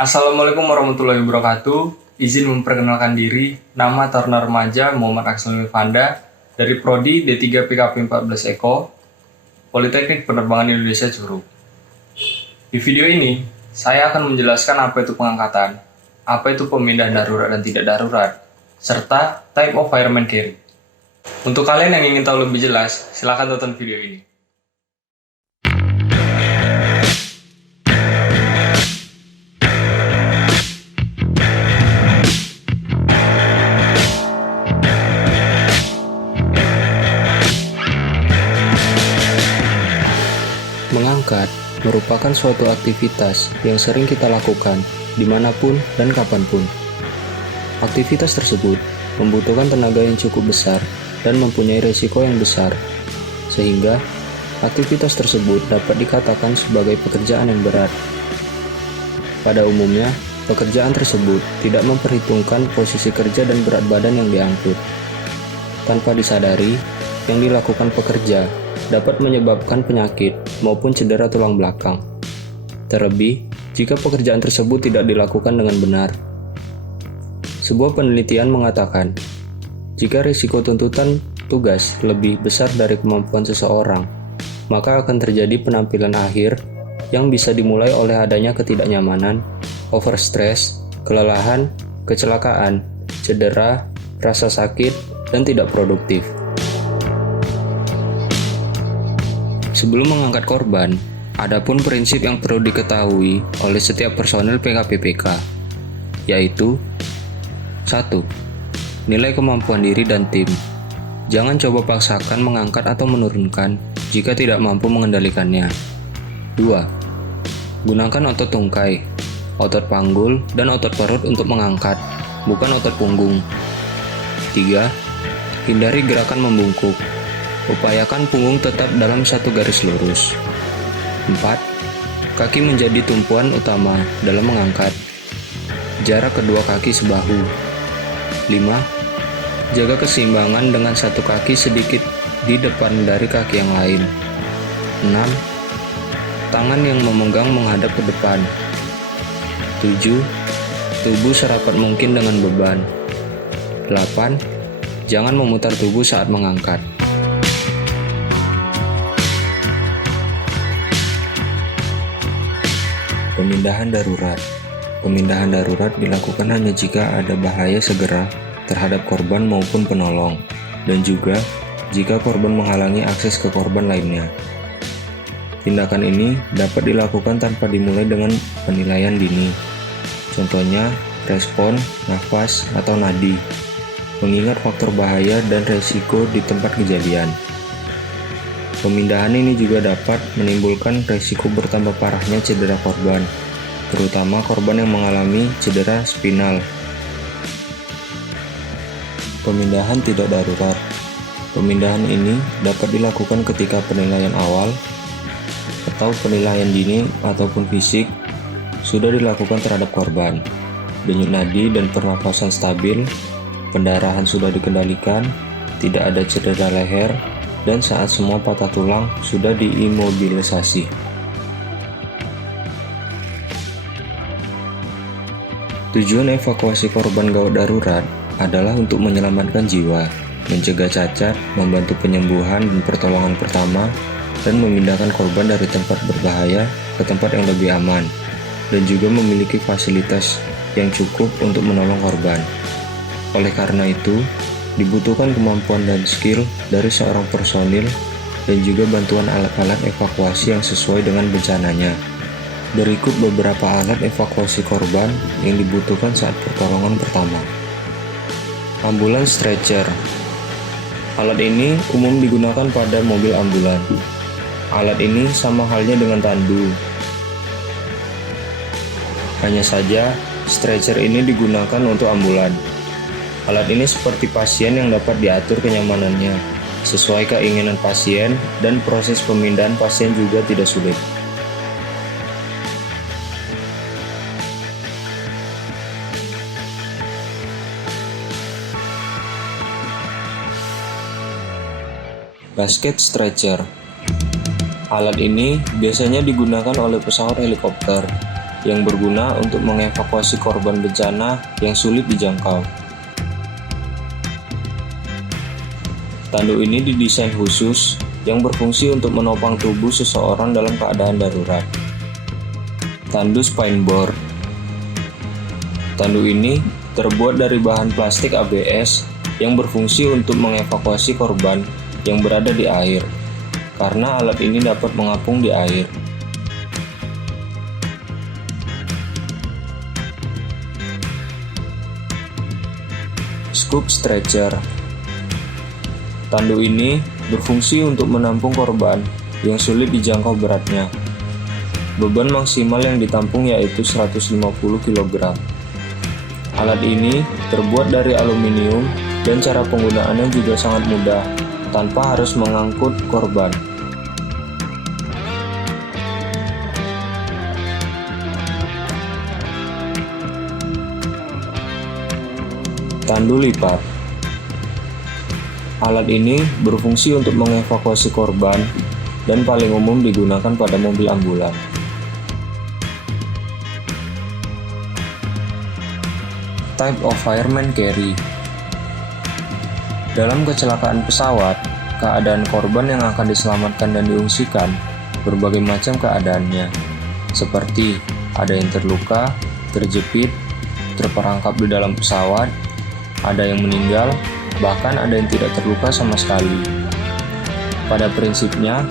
Assalamualaikum warahmatullahi wabarakatuh. Izin memperkenalkan diri, nama Taruna Remaja Muhammad Aksan Vanda dari Prodi D3 PKP 14 Eko, Politeknik Penerbangan Indonesia Curug. Di video ini, saya akan menjelaskan apa itu pengangkatan, apa itu pemindahan darurat dan tidak darurat, serta type of fireman carry. Untuk kalian yang ingin tahu lebih jelas, silakan tonton video ini. Mengangkat merupakan suatu aktivitas yang sering kita lakukan dimanapun dan kapanpun. Aktivitas tersebut membutuhkan tenaga yang cukup besar dan mempunyai resiko yang besar, sehingga aktivitas tersebut dapat dikatakan sebagai pekerjaan yang berat. Pada umumnya, pekerjaan tersebut tidak memperhitungkan posisi kerja dan berat badan yang diangkut. Tanpa disadari, yang dilakukan pekerja dapat menyebabkan penyakit maupun cedera tulang belakang. Terlebih, jika pekerjaan tersebut tidak dilakukan dengan benar. Sebuah penelitian mengatakan, jika risiko tuntutan tugas lebih besar dari kemampuan seseorang, maka akan terjadi penampilan akhir yang bisa dimulai oleh adanya ketidaknyamanan, overstress, kelelahan, kecelakaan, cedera, rasa sakit, dan tidak produktif. Sebelum mengangkat korban, ada pun prinsip yang perlu diketahui oleh setiap personil PKPPK, yaitu 1. Nilai kemampuan diri dan tim. Jangan coba paksakan mengangkat atau menurunkan jika tidak mampu mengendalikannya. 2. Gunakan otot tungkai, otot panggul, dan otot perut untuk mengangkat, bukan otot punggung. 3. Hindari gerakan membungkuk. Upayakan punggung tetap dalam satu garis lurus. 4. Kaki menjadi tumpuan utama dalam mengangkat. Jarak kedua kaki sebahu. 5. Jaga keseimbangan dengan satu kaki sedikit di depan dari kaki yang lain. 6. Tangan yang memegang menghadap ke depan. 7. Tubuh serapat mungkin dengan beban. 8. Jangan memutar tubuh saat mengangkat. Pemindahan darurat. Pemindahan darurat dilakukan hanya jika ada bahaya segera terhadap korban maupun penolong, dan juga jika korban menghalangi akses ke korban lainnya. Tindakan ini dapat dilakukan tanpa dimulai dengan penilaian dini. Contohnya, respon, nafas, atau nadi, mengingat faktor bahaya dan resiko di tempat kejadian. Pemindahan ini juga dapat menimbulkan resiko bertambah parahnya cedera korban, terutama korban yang mengalami cedera spinal. Pemindahan tidak darurat. Pemindahan ini dapat dilakukan ketika penilaian awal atau penilaian dini ataupun fisik sudah dilakukan terhadap korban, denyut nadi dan pernapasan stabil, pendarahan sudah dikendalikan, tidak ada cedera leher, dan saat semua patah tulang sudah diimobilisasi. Tujuan evakuasi korban gawat darurat adalah untuk menyelamatkan jiwa, mencegah cacat, membantu penyembuhan dan pertolongan pertama, dan memindahkan korban dari tempat berbahaya ke tempat yang lebih aman, dan juga memiliki fasilitas yang cukup untuk menolong korban. Oleh karena itu, dibutuhkan kemampuan dan skill dari seorang personil dan juga bantuan alat-alat evakuasi yang sesuai dengan bencananya. Berikut beberapa alat evakuasi korban yang dibutuhkan saat pertolongan pertama. Ambulans stretcher. Alat ini umum digunakan pada mobil ambulan. Alat ini sama halnya dengan tandu. Hanya saja, stretcher ini digunakan untuk ambulan. Alat ini seperti pasien yang dapat diatur kenyamanannya, sesuai keinginan pasien, dan proses pemindahan pasien juga tidak sulit. Basket stretcher. Alat ini biasanya digunakan oleh pesawat helikopter yang berguna untuk mengevakuasi korban bencana yang sulit dijangkau. Tandu ini didesain khusus yang berfungsi untuk menopang tubuh seseorang dalam keadaan darurat. Tandu spineboard. Tandu ini terbuat dari bahan plastik ABS yang berfungsi untuk mengevakuasi korban yang berada di air, karena alat ini dapat mengapung di air. Scoop stretcher. Tandu ini berfungsi untuk menampung korban yang sulit dijangkau beratnya. Beban maksimal yang ditampung yaitu 150 kg. Alat ini terbuat dari aluminium dan cara penggunaannya juga sangat mudah, tanpa harus mengangkut korban. Tandu lipat. Alat ini berfungsi untuk mengevakuasi korban dan paling umum digunakan pada mobil ambulan. Type of fireman carry. Dalam kecelakaan pesawat, keadaan korban yang akan diselamatkan dan diungsikan berbagai macam keadaannya, seperti ada yang terluka, terjepit, terperangkap di dalam pesawat, ada yang meninggal, bahkan ada yang tidak terluka sama sekali. Pada prinsipnya,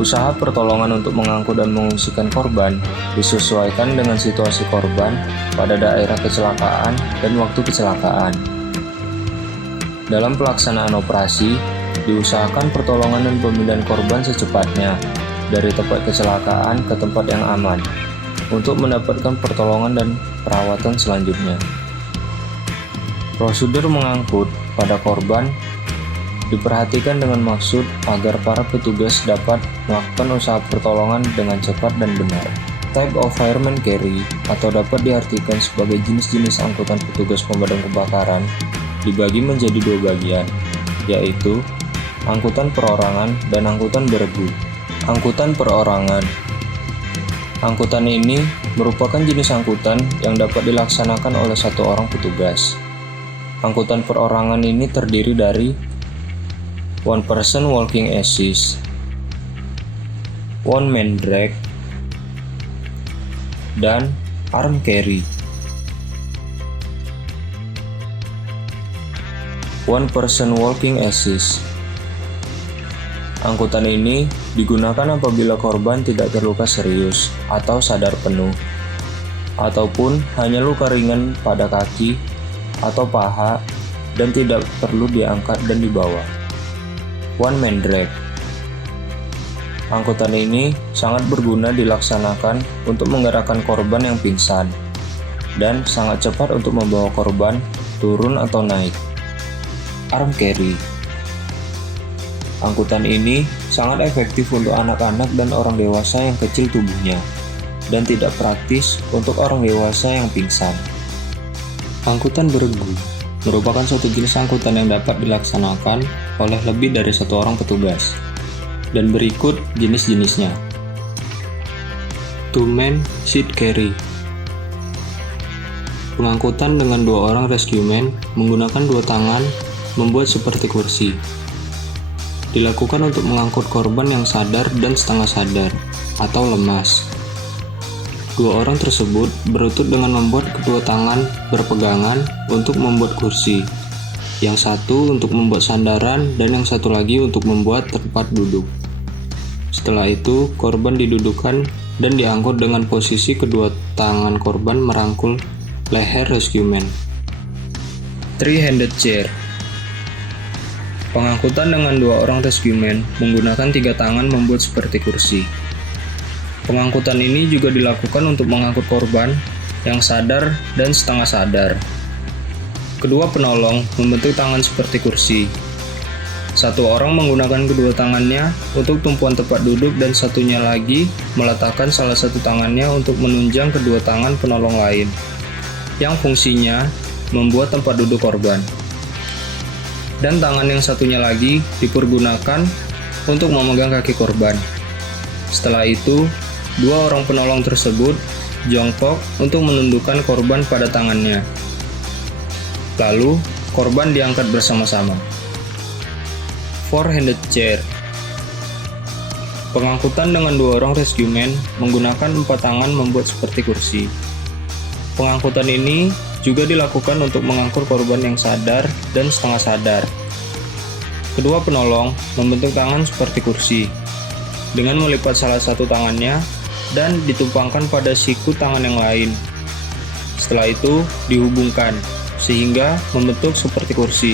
usaha pertolongan untuk mengangkut dan mengungsikan korban disesuaikan dengan situasi korban pada daerah kecelakaan dan waktu kecelakaan. Dalam pelaksanaan operasi, diusahakan pertolongan dan pemindahan korban secepatnya dari tempat kecelakaan ke tempat yang aman untuk mendapatkan pertolongan dan perawatan selanjutnya. Prosedur mengangkut pada korban diperhatikan dengan maksud agar para petugas dapat melakukan usaha pertolongan dengan cepat dan benar. Type of fireman carry atau dapat diartikan sebagai jenis-jenis angkutan petugas pemadam kebakaran dibagi menjadi dua bagian, yaitu angkutan perorangan dan angkutan beregu. Angkutan perorangan. Angkutan ini merupakan jenis angkutan yang dapat dilaksanakan oleh satu orang petugas. Angkutan perorangan ini terdiri dari one person walking assist, one man drag, dan arm carry. One person walking assist. Angkutan ini digunakan apabila korban tidak terluka serius atau sadar penuh, ataupun hanya luka ringan pada kaki atau paha dan tidak perlu diangkat dan dibawa. One man drag. Angkutan ini sangat berguna dilaksanakan untuk menggerakkan korban yang pingsan dan sangat cepat untuk membawa korban turun atau naik. Arm carry. Angkutan ini sangat efektif untuk anak-anak dan orang dewasa yang kecil tubuhnya dan tidak praktis untuk orang dewasa yang pingsan. Angkutan beregu merupakan suatu jenis angkutan yang dapat dilaksanakan oleh lebih dari satu orang petugas, dan berikut jenis-jenisnya. Two-man seat carry. Pengangkutan dengan dua orang rescueman menggunakan dua tangan membuat seperti kursi. Dilakukan untuk mengangkut korban yang sadar dan setengah sadar atau lemas. Dua orang tersebut berlutut dengan membuat kedua tangan berpegangan untuk membuat kursi. Yang satu untuk membuat sandaran dan yang satu lagi untuk membuat tempat duduk. Setelah itu, korban didudukkan dan diangkut dengan posisi kedua tangan korban merangkul leher rescueman. Three-handed chair. Pengangkutan dengan dua orang rescueman menggunakan tiga tangan membuat seperti kursi. Pengangkutan ini juga dilakukan untuk mengangkut korban yang sadar dan setengah sadar. Kedua penolong membentuk tangan seperti kursi. Satu orang menggunakan kedua tangannya untuk tumpuan tempat duduk dan satunya lagi meletakkan salah satu tangannya untuk menunjang kedua tangan penolong lain, yang fungsinya membuat tempat duduk korban. Dan tangan yang satunya lagi dipergunakan untuk memegang kaki korban. Setelah itu, dua orang penolong tersebut jongkok untuk menundukkan korban pada tangannya. Lalu, korban diangkat bersama-sama. Four-handed chair. Pengangkutan dengan 2 orang rescue man menggunakan 4 tangan membuat seperti kursi. Pengangkutan ini juga dilakukan untuk mengangkut korban yang sadar dan setengah sadar. Kedua penolong membentuk tangan seperti kursi, dengan melipat salah satu tangannya dan ditumpangkan pada siku tangan yang lain. Setelah itu, dihubungkan, sehingga membentuk seperti kursi.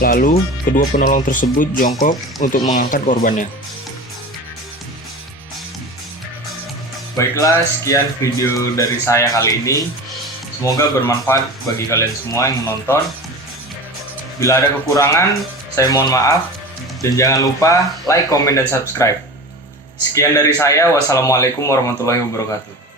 Lalu, kedua penolong tersebut jongkok untuk mengangkat korbannya. Baiklah, sekian video dari saya kali ini. Semoga bermanfaat bagi kalian semua yang menonton. Bila ada kekurangan, saya mohon maaf. Dan jangan lupa like, komen, dan subscribe. Sekian dari saya. Wassalamualaikum warahmatullahi wabarakatuh.